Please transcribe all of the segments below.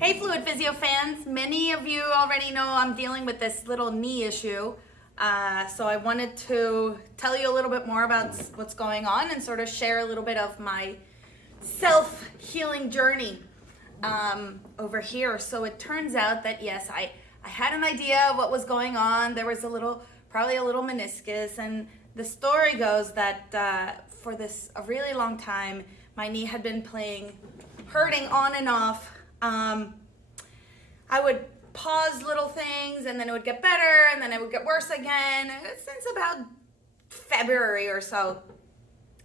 Hey Fluid Physio fans, many of you already know I'm dealing with this little knee issue. So I wanted to tell you a little bit more about what's going on and sort of share a little bit of my self-healing journey over here. So it turns out that yes, I had an idea of what was going on. There was probably a little meniscus, and the story goes that for a really long time, my knee had been hurting on and off. I would pause little things and then it would get better and then it would get worse again since about February or so.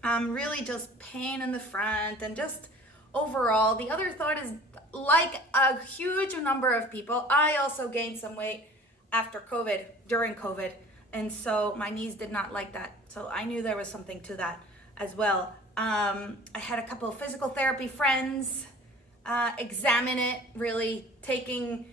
Really just pain in the front and just overall. The other thought is, like a huge number of people, I also gained some weight during COVID. And so my knees did not like that. So I knew there was something to that as well. I had a couple of physical therapy friends examine it, really taking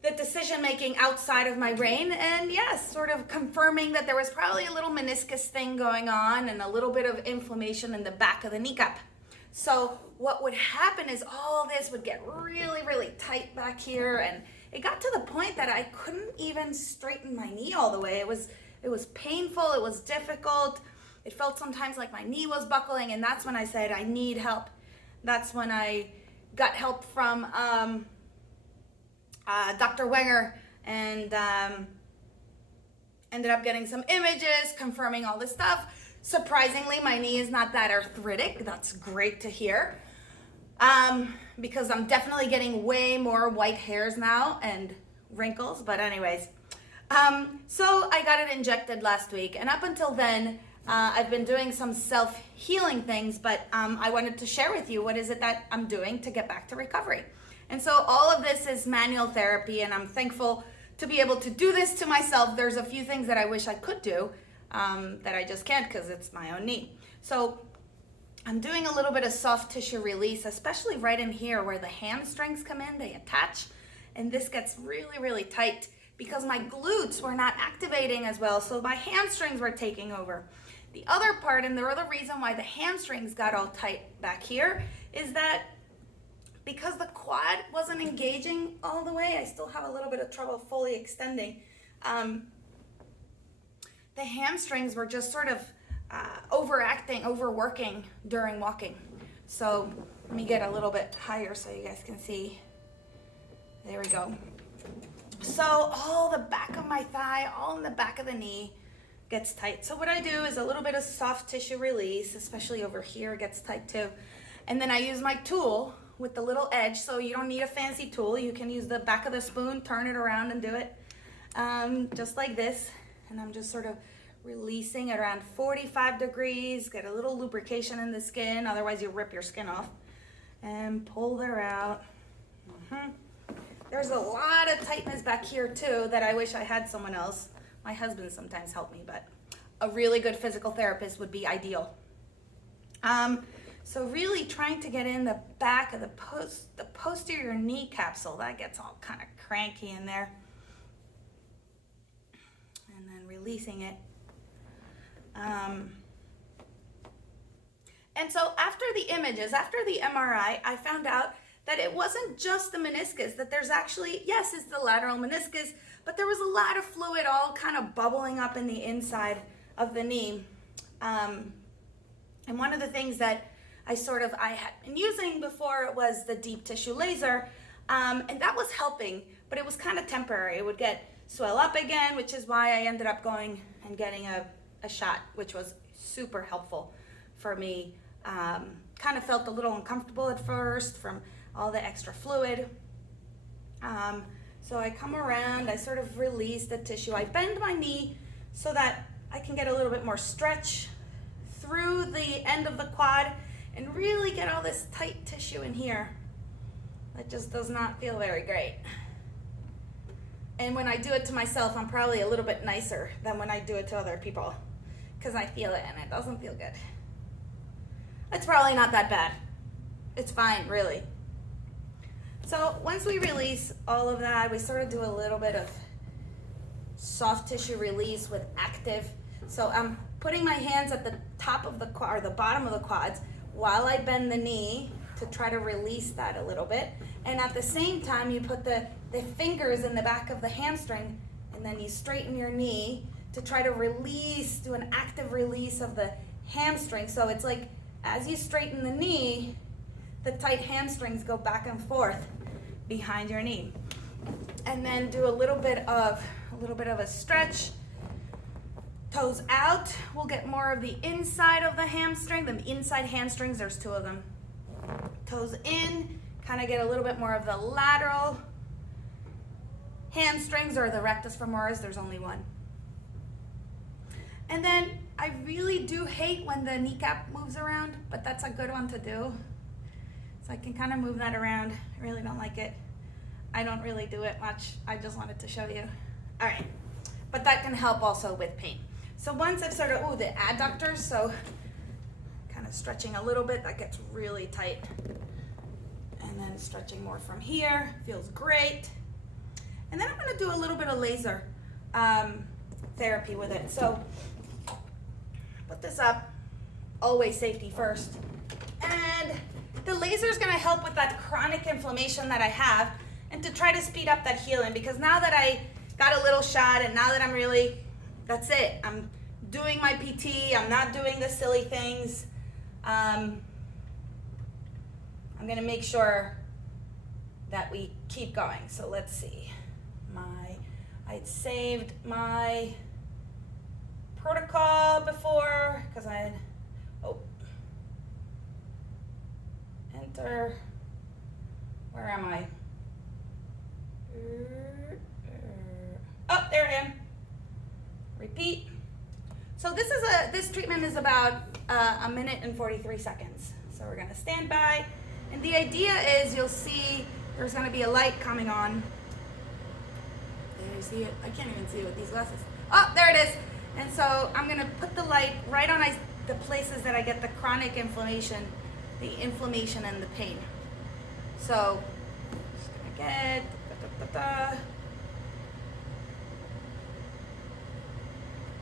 the decision-making outside of my brain, and yes, sort of confirming that there was probably a little meniscus thing going on and a little bit of inflammation in the back of the kneecap. So what would happen is all this would get really, really tight back here, and it got to the point that I couldn't even straighten my knee all the way. It was painful, it was difficult. It felt sometimes like my knee was buckling, and that's when I said, I need help. That's when I got help from Dr. Wenger and ended up getting some images confirming all this stuff. Surprisingly, my knee is not that arthritic. That's great to hear, because I'm definitely getting way more white hairs now and wrinkles. But anyways, so I got it injected last week, and up until then, I've been doing some self-healing things, but I wanted to share with you what is it that I'm doing to get back to recovery. And so all of this is manual therapy, and I'm thankful to be able to do this to myself. There's a few things that I wish I could do that I just can't because it's my own knee. So I'm doing a little bit of soft tissue release, especially right in here where the hamstrings come in, they attach, and this gets really, really tight because my glutes were not activating as well, so my hamstrings were taking over. The other part, and the other reason why the hamstrings got all tight back here, is that because the quad wasn't engaging all the way, I still have a little bit of trouble fully extending. The hamstrings were just sort of overworking during walking. So let me get a little bit higher so you guys can see. There we go. So all the back of my thigh, all in the back of the knee, gets tight. So what I do is a little bit of soft tissue release, especially over here gets tight too. And then I use my tool with the little edge, so you don't need a fancy tool. You can use the back of the spoon, turn it around and do it just like this. And I'm just sort of releasing at around 45 degrees, get a little lubrication in the skin, otherwise you rip your skin off. And pull her out. There's a lot of tightness back here too that I wish I had someone else. My husband sometimes helped me, but a really good physical therapist would be ideal. So really trying to get in the back of the posterior knee capsule, that gets all kind of cranky in there. And then releasing it. And so after the images, after the MRI, I found out that it wasn't just the meniscus, that there's actually, yes, it's the lateral meniscus, but there was a lot of fluid all kind of bubbling up in the inside of the knee. And one of the things that I had been using before was the deep tissue laser, and that was helping, but it was kind of temporary. It would swell up again, which is why I ended up going and getting a shot, which was super helpful for me. Kind of felt a little uncomfortable at first from all the extra fluid. So I come around, I sort of release the tissue. I bend my knee so that I can get a little bit more stretch through the end of the quad and really get all this tight tissue in here. That just does not feel very great. And when I do it to myself, I'm probably a little bit nicer than when I do it to other people because I feel it and it doesn't feel good. It's probably not that bad. It's fine, really. So once we release all of that, we sort of do a little bit of soft tissue release with active. So I'm putting my hands at the top of the quad, or the bottom of the quads, while I bend the knee to try to release that a little bit. And at the same time, you put the fingers in the back of the hamstring, and then you straighten your knee to try to release, do an active release of the hamstring. So it's like as you straighten the knee, the tight hamstrings go back and forth behind your knee. And then do a little bit of a stretch. Toes out, we'll get more of the inside of the hamstring. The inside hamstrings, there's two of them. Toes in, kind of get a little bit more of the lateral hamstrings, or the rectus femoris, there's only one. And then I really do hate when the kneecap moves around, but that's a good one to do. So I can kind of move that around. I really don't like it. I don't really do it much. I just wanted to show you. All right, but that can help also with pain. So once I've sort of, the adductors, so kind of stretching a little bit, that gets really tight. And then stretching more from here, feels great. And then I'm gonna do a little bit of laser therapy with it. So put this up, always safety first. And the laser is gonna help with that chronic inflammation that I have, and to try to speed up that healing, because now that I got a little shot, and now that I'm really, that's it. I'm doing my PT. I'm not doing the silly things. I'm going to make sure that we keep going. So let's see. I'd saved my protocol before, because enter. Where am I? Oh, there I am. Repeat. So this treatment is about a minute and 43 seconds. So we're gonna stand by, and the idea is you'll see there's gonna be a light coming on. There you see it? I can't even see it with these glasses. Oh, there it is. And so I'm gonna put the light right on the places that I get the chronic inflammation, and the pain. So just gonna get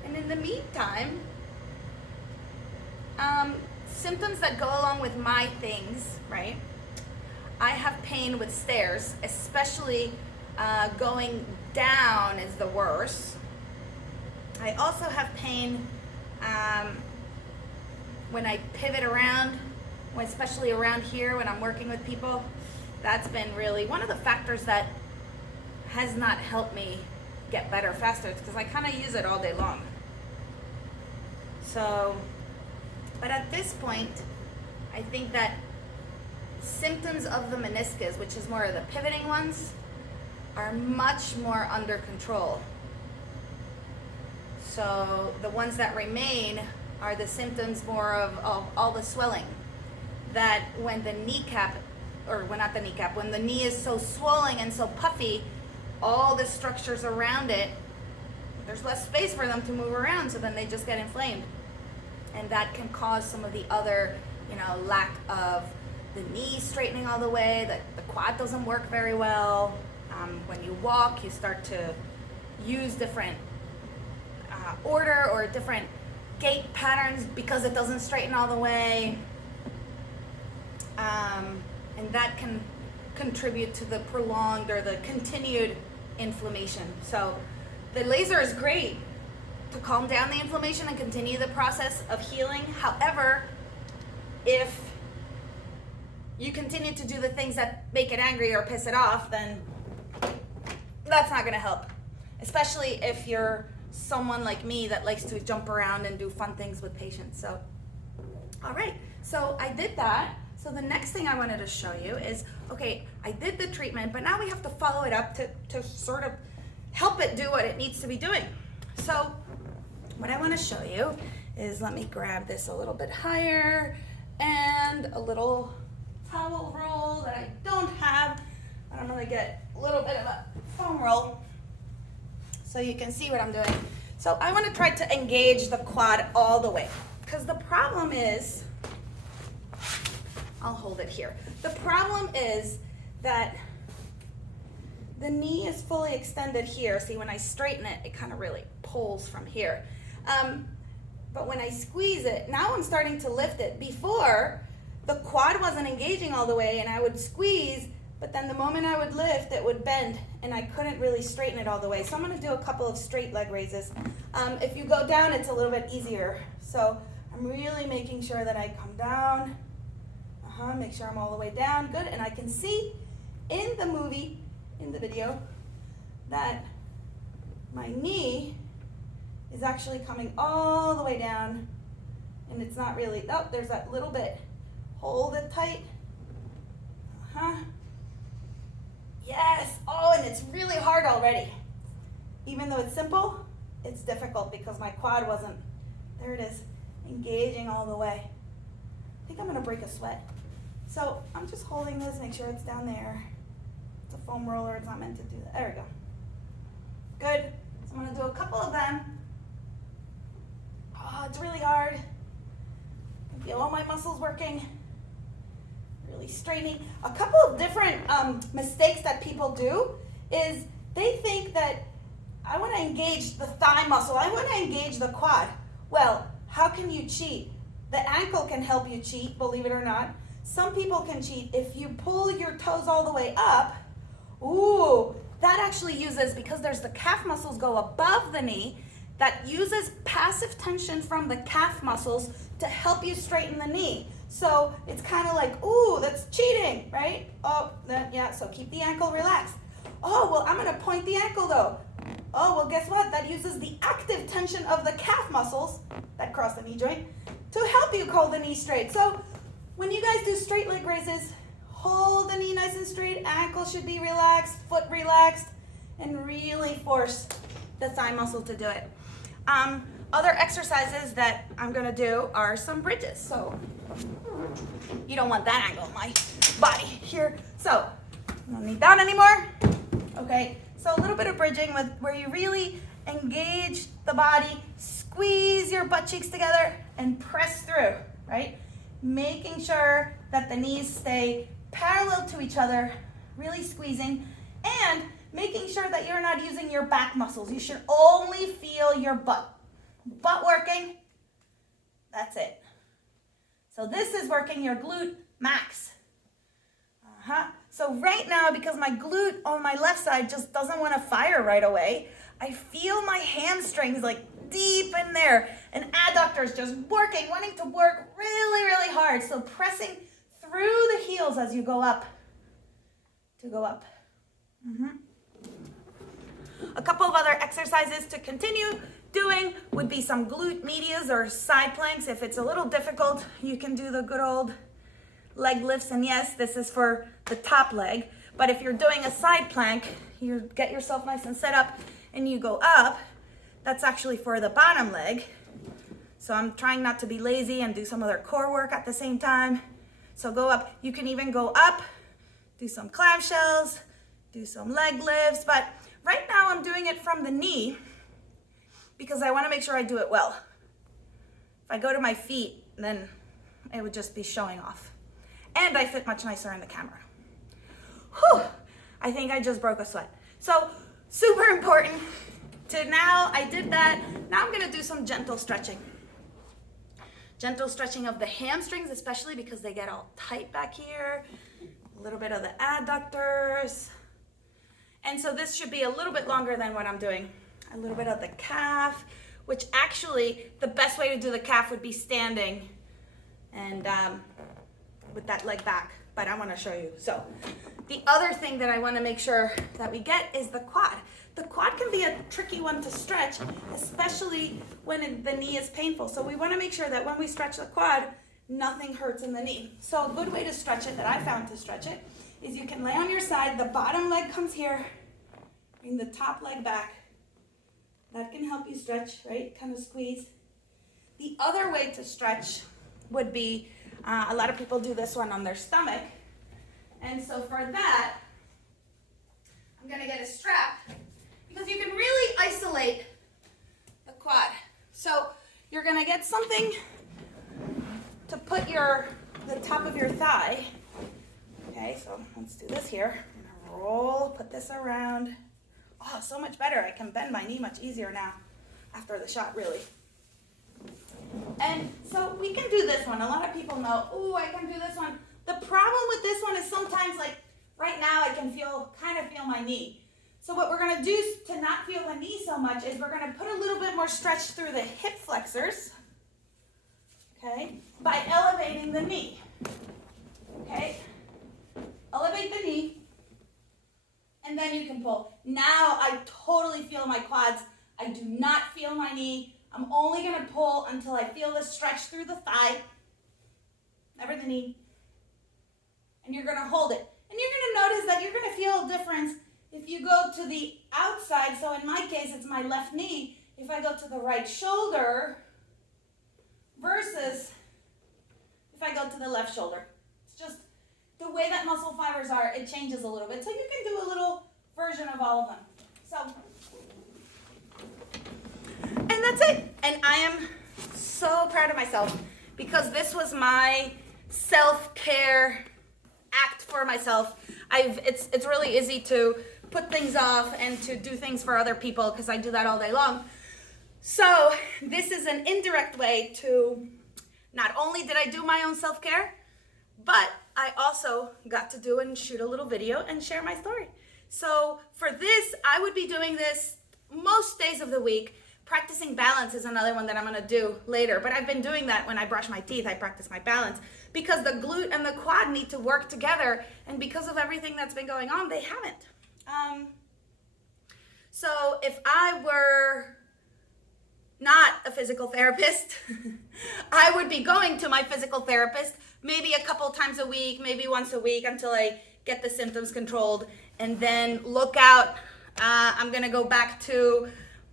And in the meantime, symptoms that go along with my things, right? I have pain with stairs, especially going down is the worst. I also have pain when I pivot around, especially around here when I'm working with people. That's been really one of the factors that has not helped me get better faster, because I kind of use it all day long. So, but at this point, I think that symptoms of the meniscus, which is more of the pivoting ones, are much more under control. So the ones that remain are the symptoms more of all the swelling. That when the kneecap, or when not the kneecap, when the knee is so swollen and so puffy, all the structures around it, there's less space for them to move around, so then they just get inflamed. And that can cause some of the other, lack of the knee straightening all the way, that the quad doesn't work very well. When you walk, you start to use different order or different gait patterns because it doesn't straighten all the way. And that can contribute to the prolonged or the continued inflammation. So the laser is great to calm down the inflammation and continue the process of healing. However, if you continue to do the things that make it angry or piss it off, then that's not going to help. Especially if you're someone like me that likes to jump around and do fun things with patients. So, all right. So I did that. So the next thing I wanted to show you is, okay, I did the treatment, but now we have to follow it up to sort of help it do what it needs to be doing. So what I want to show you is, let me grab this a little bit higher, and a little towel roll that I don't have. I don't know, I get a little bit of a foam roll so you can see what I'm doing. So I want to try to engage the quad all the way, because the problem is, I'll hold it here. The problem is that the knee is fully extended here. See, when I straighten it, it kind of really pulls from here. But when I squeeze it, now I'm starting to lift it. Before, the quad wasn't engaging all the way, and I would squeeze, but then the moment I would lift, it would bend, and I couldn't really straighten it all the way. So I'm gonna do a couple of straight leg raises. If you go down, it's a little bit easier. So I'm really making sure that I come down. Make sure I'm all the way down, good. And I can see in the video, that my knee is actually coming all the way down, and it's not really, oh, there's that little bit. Hold it tight. Yes, oh, and it's really hard already. Even though it's simple, it's difficult because my quad wasn't, there it is, engaging all the way. I think I'm gonna break a sweat. So I'm just holding this, make sure it's down there. It's a foam roller, it's not meant to do that. There we go. Good, so I'm gonna do a couple of them. Oh, it's really hard. I feel all my muscles working. Really straightening. A couple of different mistakes that people do is they think that I want to engage the thigh muscle, I want to engage the quad. Well, how can you cheat? The ankle can help you cheat, believe it or not. Some people can cheat if you pull your toes all the way up. Ooh, that actually uses, because there's the calf muscles go above the knee, that uses passive tension from the calf muscles to help you straighten the knee. So it's kind of like, ooh, that's cheating, right? Oh, then, yeah, so keep the ankle relaxed. Oh, well, I'm gonna point the ankle though. Oh, well, guess what? That uses the active tension of the calf muscles that cross the knee joint to help you hold the knee straight. So when you guys do straight leg raises, hold the knee nice and straight, ankle should be relaxed, foot relaxed, and really force the thigh muscle to do it. Other exercises that I'm gonna do are some bridges. So you don't want that angle on my body here. So I don't need that anymore. Okay, so a little bit of bridging with where you really engage the body, squeeze your butt cheeks together and press through, right? Making sure that the knees stay parallel to each other, really squeezing, and making sure that you're not using your back muscles. You should only feel your butt. Butt working, that's it. So this is working your glute max. So right now, because my glute on my left side just doesn't want to fire right away, I feel my hamstrings like deep in there, and adductors just working, wanting to work really, really hard. So pressing through the heels as you go up, to go up. A couple of other exercises to continue doing would be some glute medias or side planks. If it's a little difficult, you can do the good old leg lifts. And yes, this is for the top leg. But if you're doing a side plank, you get yourself nice and set up and you go up. That's actually for the bottom leg. So I'm trying not to be lazy and do some other core work at the same time. So go up. You can even go up, do some clamshells, do some leg lifts. But right now I'm doing it from the knee because I want to make sure I do it well. If I go to my feet, then it would just be showing off. And I fit much nicer in the camera. Whew, I think I just broke a sweat. So super important to now, I did that. Now I'm gonna do some gentle stretching. Gentle stretching of the hamstrings, especially because they get all tight back here. A little bit of the adductors. And so this should be a little bit longer than what I'm doing. A little bit of the calf, which actually the best way to do the calf would be standing and with that leg back, but I want to show you. So the other thing that I want to make sure that we get is the quad. The quad can be a tricky one to stretch, especially when the knee is painful. So we want to make sure that when we stretch the quad, nothing hurts in the knee. So a good way to stretch it that I found to stretch it is you can lay on your side, the bottom leg comes here, bring the top leg back. That can help you stretch, right? Kind of squeeze. The other way to stretch would be, a lot of people do this one on their stomach. And so for that, I'm gonna get a strap because you can really isolate the quad. So you're gonna get something to put the top of your thigh. Okay, so let's do this here. I'm gonna roll, put this around. Oh, so much better. I can bend my knee much easier now after the shot, really. And so we can do this one. A lot of people know, oh, I can do this one. The problem with this one is sometimes, like right now, I can kind of feel my knee. So what we're gonna do to not feel the knee so much is we're gonna put a little bit more stretch through the hip flexors, okay, by elevating the knee, okay? Elevate the knee, and then you can pull. Now I totally feel my quads. I do not feel my knee. I'm only gonna pull until I feel the stretch through the thigh, never the knee, and you're gonna hold it. And you're gonna notice that you're gonna feel a difference if you go to the outside. So in my case, it's my left knee. If I go to the right shoulder versus if I go to the left shoulder. It's just the way that muscle fibers are, it changes a little bit. So you can do a little version of all of them. So, and that's it. And I am so proud of myself because this was my self-care act for myself. It's really easy to put things off and to do things for other people because I do that all day long. So this is an indirect way to, not only did I do my own self-care, but I also got to do and shoot a little video and share my story. So for this, I would be doing this most days of the week. Practicing balance is another one that I'm gonna do later, but I've been doing that when I brush my teeth. I practice my balance because the glute and the quad need to work together, and because of everything that's been going on, they haven't. So if I were not a physical therapist, I would be going to my physical therapist maybe a couple times a week, maybe once a week until I get the symptoms controlled, and then look out. I'm gonna go back to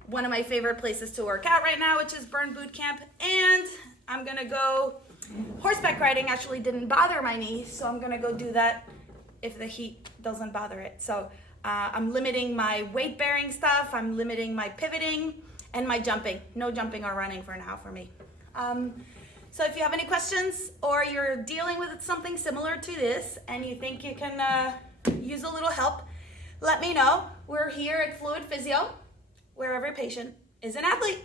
one of my favorite places to work out right now, which is Burn Boot Camp, and I'm gonna go horseback riding. Actually didn't bother my knee, so I'm gonna go do that if the heat doesn't bother it. So I'm limiting my weight bearing stuff, I'm limiting my pivoting and my jumping. No jumping or running for now for me. So if you have any questions or you're dealing with something similar to this and you think you can use a little help, let me know. We're here at Fluid Physio, where every patient is an athlete.